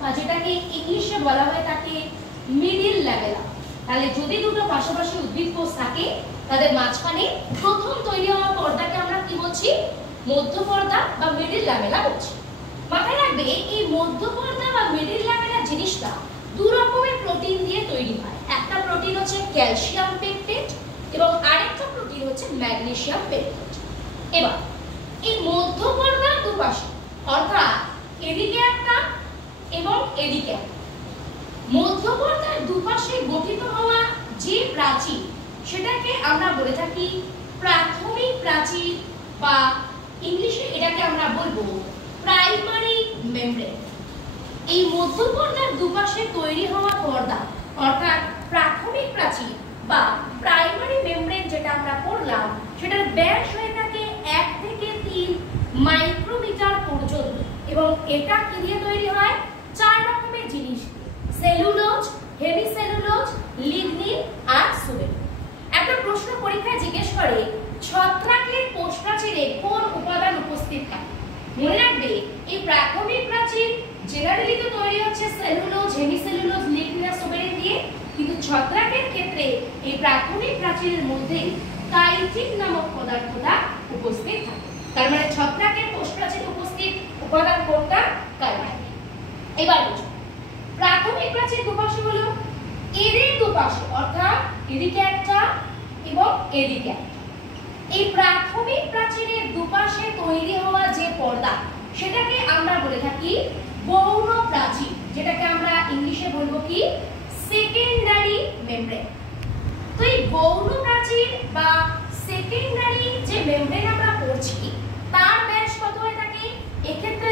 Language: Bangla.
বা যেটাকে ইংলিশে বলা হয় তাকে মিডিল ল্যামেলা। তাহলে যদি দুটো পাশাপাশি উদ্ভিদ কোষ থাকে তাদের মাঝখানে প্রথম তৈরি হওয়া পর্দাকে আমরা কি বলছি? মধ্য পর্দা বা মিডিল ল্যামেলা বলছি। মাথায় রাখবে এই মধ্য পর্দা বা মিডিল ল্যামেলা জিনিসটা দু রকমের প্রোটিন দিয়ে তৈরি হয়। একটা প্রোটিন হচ্ছে ক্যালসিয়াম পেপটেট এবং আরেকটা প্রোটিন হচ্ছে ম্যাগনেসিয়াম পেপটেট। এবার এই মধ্য পর্দার দুপাশে অর্থাৎ এদিকে একটা এবং এদিকে একটা, মধ্য পর্দার দুপাশে গঠিত হওয়া যে প্রাচীর সেটাকে আমরা বলে থাকি প্রাথমিক প্রাচীর বা ইংলিশে এটাকে আমরা বলবো প্রাইমারি মেমব্রেন। এই মধ্য পর্দার দুপাশে তৈরি হওয়া পর্দা অর্থাৎ প্রাথমিক প্রাচীর বা প্রাইমারি মেমব্রেন যেটা আমরা পড়লাম সেটার ব্যাস হয়ে থাকে 1 থেকে 3 মাইক্রোমিটার পর্যন্ত এবং এটা কি দিয়ে তৈরি হয়? 4 রকমের জিনিস, সেলুলোজ, হেমিসেলুলোজ, লিগনিন আর সুবেরিন। একটা প্রশ্ন পরীক্ষায় জিজ্ঞেস করে ছত্রাকের কোষ প্রাচীরে কোন উপাদান উপস্থিত থাকে? মনে রাখবে এই প্রাথমিক প্রাচীর জেনারেলি তো তৈরি হচ্ছে সেলুলোজ, হেমিসেলুলোজ, লিগনিন আর সুবেরিন দিয়ে, কিন্তু ছত্রাকের ক্ষেত্রে এই প্রাথমিক প্রাচীরের মধ্যে কাইটিন নামক পদার্থটা উপস্থিত থাকে। তার মানে ছত্রাকের কোষ প্রাচীরে উপস্থিত উপাদান কোনটা? কাইটিন। এবার বুঝো প্রাথমিক প্রাচীর দুপাশে হলো এদের দুপাশে অর্থাৎ এদিকে একটা এবং এদিকে একটা। এই প্রাথমিক প্রাচীরের দুপাশে তৈরি হওয়া যে পর্দা সেটাকে আমরা বলে থাকি গৌণ প্রাচীর, যেটাকে আমরা ইংলিশে বলবো কি? Secondary membrane. তো এই গৌণ প্রাচীর বা সেকেন্ডারি যে মেমব্রেন আমরা পড়ছি তার ব্যাস কত হয়ে থাকে? এক্ষেত্রে